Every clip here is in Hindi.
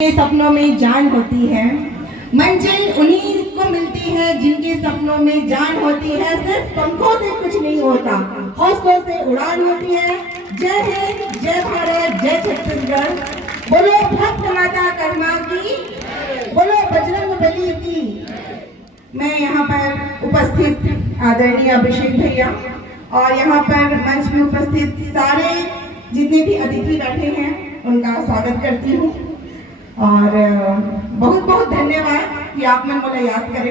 के सपनों में जान होती है। मंजिल उन्हीं को मिलती है जिनके सपनों में जान होती है। सिर्फ पंखों से कुछ नहीं होता, हौसलों से उड़ान होती है। जय हिंद, जय भारत, जय छत्तीसगढ़। बोलो भक्त माता कर्मा की, बोलो बजरंग बली की। मैं यहाँ पर उपस्थित आदरणीय अभिषेक भैया और यहाँ पर मंच में उपस्थित सारे जितने भी अतिथि बैठे हैं उनका स्वागत करती हूँ और बहुत बहुत धन्यवाद कि आप मन मोला याद करे।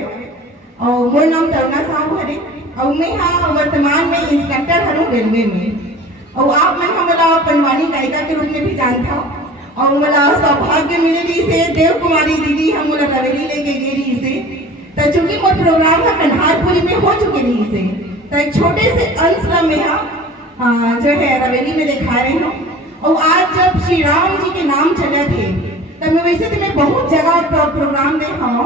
और मोर नाम तरुणा साहू हरे और मैं हाँ वर्तमान में इंस्पेक्टर हूँ रेलवे में। और आप मन हमारा पंडवानी गायिका के रूप में भी जानता और मोला सौभाग्य मिले रही से देव कुमारी दीदी हम मोला रवेली लेके गए रही से। तो चूंकि मोर प्रोग्राम है कन्हारपुरी में हो चुके रही से, तो एक छोटे से अंश में जो है रवेली में दिखा रहे हूँ। और आज जब श्री राम जी के नाम चले थे तब मैं वैसे तो मैं बहुत जगह प्रोग्राम देखा हूँ,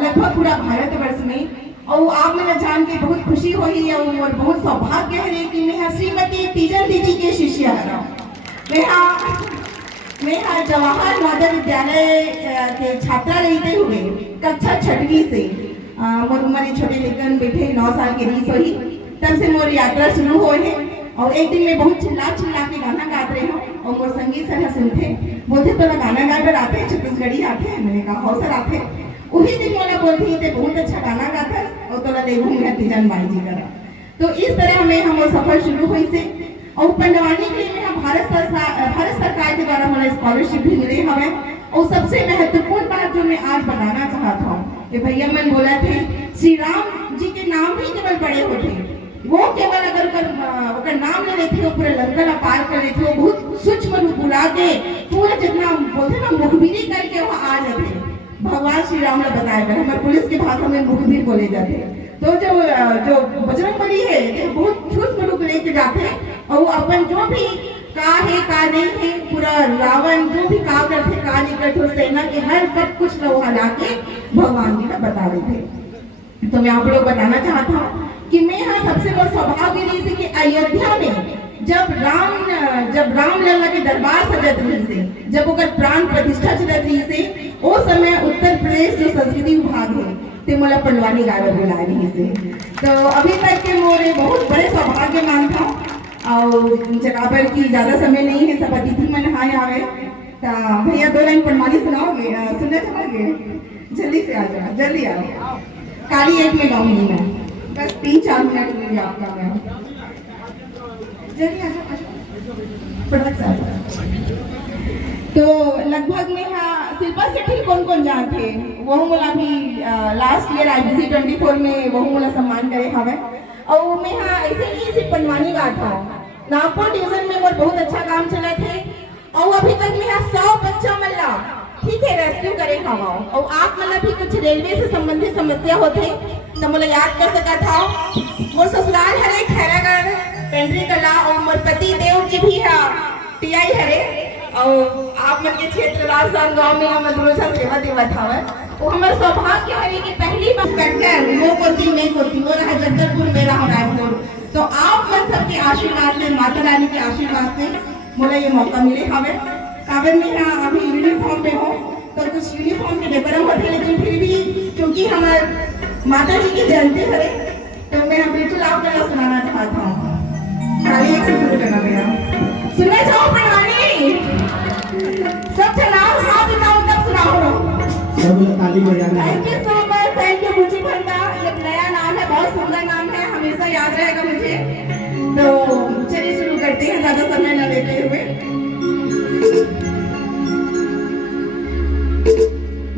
लगभग पूरा भारतवर्ष में। और आप मैंने जान के बहुत खुशी हुई और बहुत सौभाग्य है कि मैं श्रीमती तीजन दीदी के शिष्य हूँ। मैं जवाहर नवोदय विद्यालय के छात्रा रहते हुए कक्षा 6वीं से मोर उम्र छोटे लेकिन बैठे 9 साल के रीस हुई, तब से मोर यात्रा शुरू हुए है। और एक दिन मैं बहुत चिल्ला के गाना गा रहे हूँ और मोर संगीत सर सुनते बोलते तो गाना गाए पर आते छत्तीसगढ़ी आते हैं। मैंने कहा हो सर आते। उसी दिन मोला बोलती थे बहुत अच्छा गाना गाता और तोला ले घूम तीजन बाई जी करा। तो इस तरह हमें हम सफर शुरू हुई से। और पंडवानी के लिए मैं भारत सरकार के द्वारा मुझे स्कॉलरशिप भी मिले हमें। और सबसे महत्वपूर्ण बात जो मैं आज बताना चाहता हूँ कि भैया मन बोला थे श्री राम जी के नाम ही केवल बड़े होते, वो केवल अगर नाम ले लेते हो पूरे लंका पार कर लेते हो, बहुत सूक्ष्म रूप बुला के पूरा जितना बोलते ना मुखबिरी करके वो आ जाते। भगवान श्री राम ने बताया कर हमारे पुलिस की भाषा में मुखबिर बोले जाते। तो जो बजरंग बली है बहुत सूक्ष्म रूप लेके जाते और अपन जो भी का है का नहीं है पूरा रावण जो भी का करते का नहीं करते सेना के हर सब कुछ लोग हला के भगवान जी का बता रहे थे। तो मैं आप लोग बताना चाहता हूँ कि मैं यहाँ सबसे बड़ा सौभाग्य रही थी कि अयोध्या में जब रामलला के दरबार सजत रही से, जब ओकर प्राण प्रतिष्ठा चलत रही से, वो समय उत्तर प्रदेश जो संस्कृति विभाग है ते मोला पंडवानी गावे बुला रही से। तो अभी तक के मोरे बहुत बड़े सौभाग्य मानता हूँ। और जगह पर की ज्यादा समय नहीं है, सब अतिथि मन हाय आवे। तो भैया 2 लाइन पंडवानी सुनाओगे? सुनना चाहोगे? जल्दी से आ जाओ, जल्दी आओ। काली एक में गाऊंगी मैं, बस 3-4 मिनट मिलेंगे आपका। मैं जल्दी आ जाओ। तो लगभग में हाँ शिल्पा शेट्टी कौन जानते वो मोला भी लास्ट ईयर IBC 24 में वो मोला सम्मान करे हवे। और मैं हाँ ऐसे नहीं सिर्फ पंडवानी गाता हूँ, नागपुर डिवीजन में मोर बहुत अच्छा काम चला थे। और अभी तक मैं 100 बच्चा मल्ला ठीक है रेस्क्यू करे हवा। और आप मतलब भी कुछ रेलवे से संबंधित समस्या होते तो मुझे याद कर सका था। मोर ससुराल हरे खैरागढ़ पेंड्री कला और मोर पति देव जी भी है TI हरे। और आप मन के क्षेत्र राजस्थान गांव में हम दूरसा सेवा देवा था। वो हमारा सौभाग्य है कि पहली बार इंस्पेक्टर वो कोती मैं कोती वो रहा जगदलपुर मेरा हो रायपुर। तो आप मन सबके आशीर्वाद से, माता रानी के आशीर्वाद से मुझे ये मौका मिले हमें। काबर में यहाँ अभी यूनिफॉर्म में हो तो कुछ यूनिफॉर्म के डेकोरम होते, लेकिन फिर भी क्योंकि हमारे माता जी की जयंती है तो मैं बिल्कुल आप लोग सुनाना चाहता हूँ। खाली एक शुरू करना मेरा सुनना चाहो पंडवानी सब चलाओ साथ बताओ तब सुनाओ। Thank you so much, thank you मुझे भंडा। ये नया नाम है, बहुत सुंदर नाम है, हमेशा याद रहेगा मुझे। तो चलिए शुरू करते हैं ज्यादा समय न लेते हुए।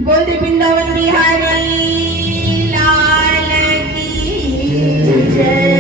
बोल दे वृंदावन बिहारी लाल की जय।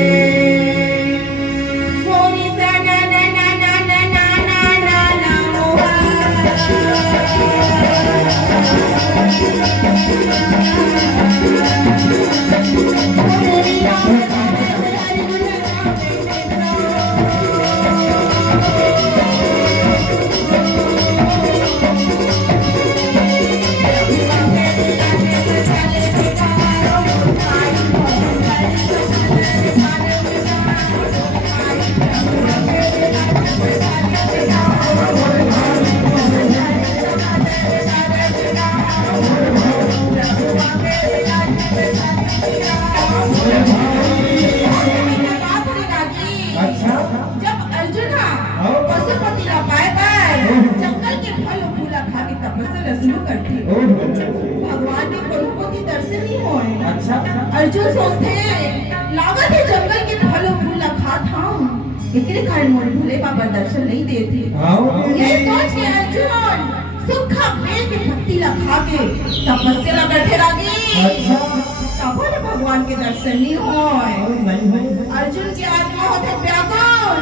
शुरू करती भगवान के कोनो की दर्शन नहीं होए। अच्छा अर्जुन सोचते हैं लागत है जंगल के फल फूल खा था इतने कारण मोर भोले बाबा दर्शन नहीं देते। ये सोच के अर्जुन सूखा पेड़ की पत्ती लगा के तपस्या बैठे रही। तब भगवान के दर्शन नहीं होए। अर्जुन की आत्मा होते व्याकुल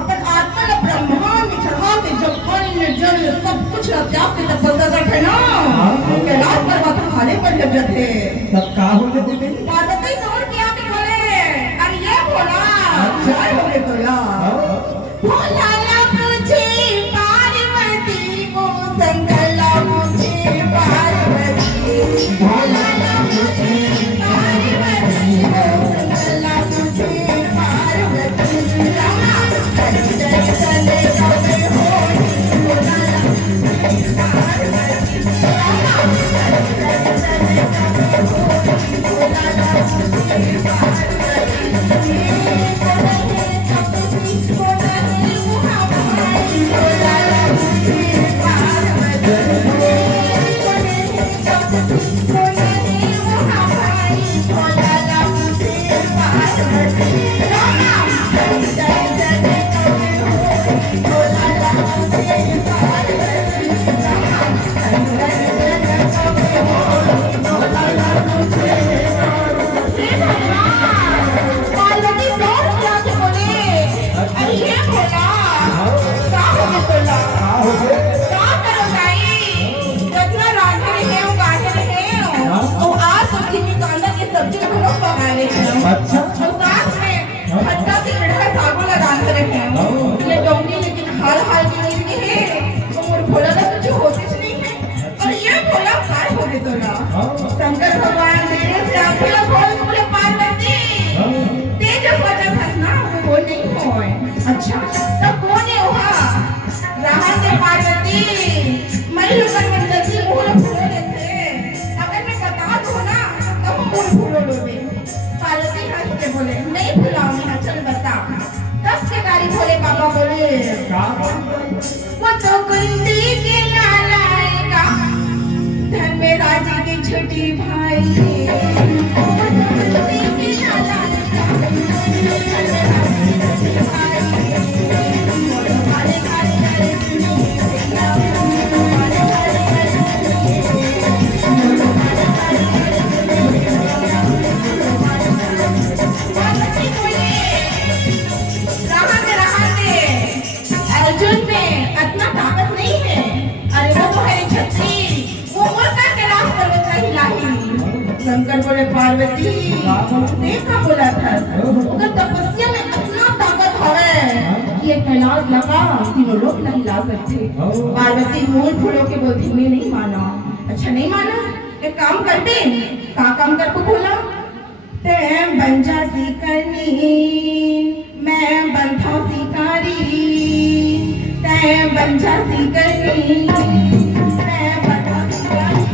अपन आत्मा ला ब्रह्मांड में चढ़ा के जब अन्न जल सब कुछ त्याग के तपस्या करते ना कैलाश पर्वत हाले पर लग जाते। तब का हो जाते पार्वती दौड़ के आके बोले अरे ये बोला जय बोले बोला भोला ला मुझे पार्वती वो संगला मुझे पार्वती भोला ला मुझे पार्वती वो संगला मुझे पार्वती चले चले हो भोला ला मुझे पार्वती भोला ला मुझे अच्छा खट्टा से लड़का सागो लगाते रहे ये डोंगी लेकिन हाल हाल के गिर के है और भोला का कुछ होते नहीं है। और ये भोला काय हो गए तो ना शंकर भगवान मेरे से आखिर खोल बोले पार्वती तेज वजह फसना वो नहीं होए। अच्छा तब कौन है वहां राहत से पार्वती मई लोगन में जल्दी मुंह फूलो लेते अगर मैं बता दूं ना तब मुंह फूलो लोगे। पार्वती हंस के बोले नहीं भुलाऊंगी ना चल बता। तब के दारी भोले बाबा बोले वो तो कुंती के लाल आएगा धन में राजी की छोटी भाई कुंती के लाल आएगा अर्जुन में इतना ताकत नहीं है। अरे वो तो है छत्री वो मुर्गा के लाश पर्वत का हिलाही। शंकर बोले पार्वती देखा बोला था अगर तपस्या में इतना ताकत होवे कि ये कैलाश लगा तीनों लोग नहीं ला सकते। पार्वती मूल फूलों के बोलती मैं नहीं माना। अच्छा नहीं माना एक काम करते का काम कर को बोला ते बन जा सीकरनी मैं बंधा शिकारी तै बंजा सीकरनी मैं बंधा शिकारी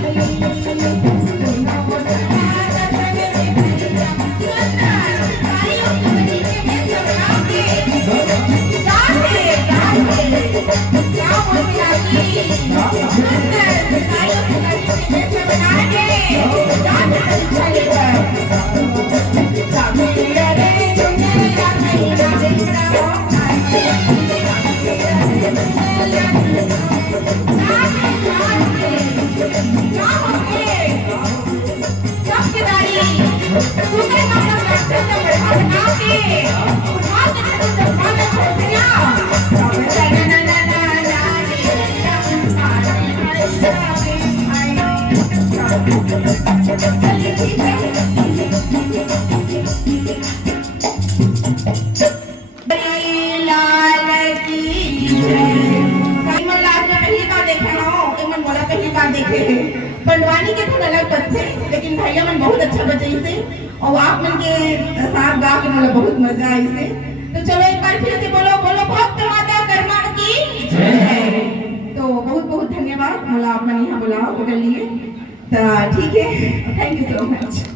बंडवानी के थोड़ा अलग बच्चे लेकिन भैया मन बहुत अच्छा बचे इसे और आप मन के साथ गा के मतलब बहुत मजा आई से। तो चलो एक बार फिर से बोलो बोलो भक्त माता कर्मा की जय। तो बहुत बहुत धन्यवाद मला आप मन यहाँ बुलाओ बगल लिए। तो ठीक है थैंक यू सो मच।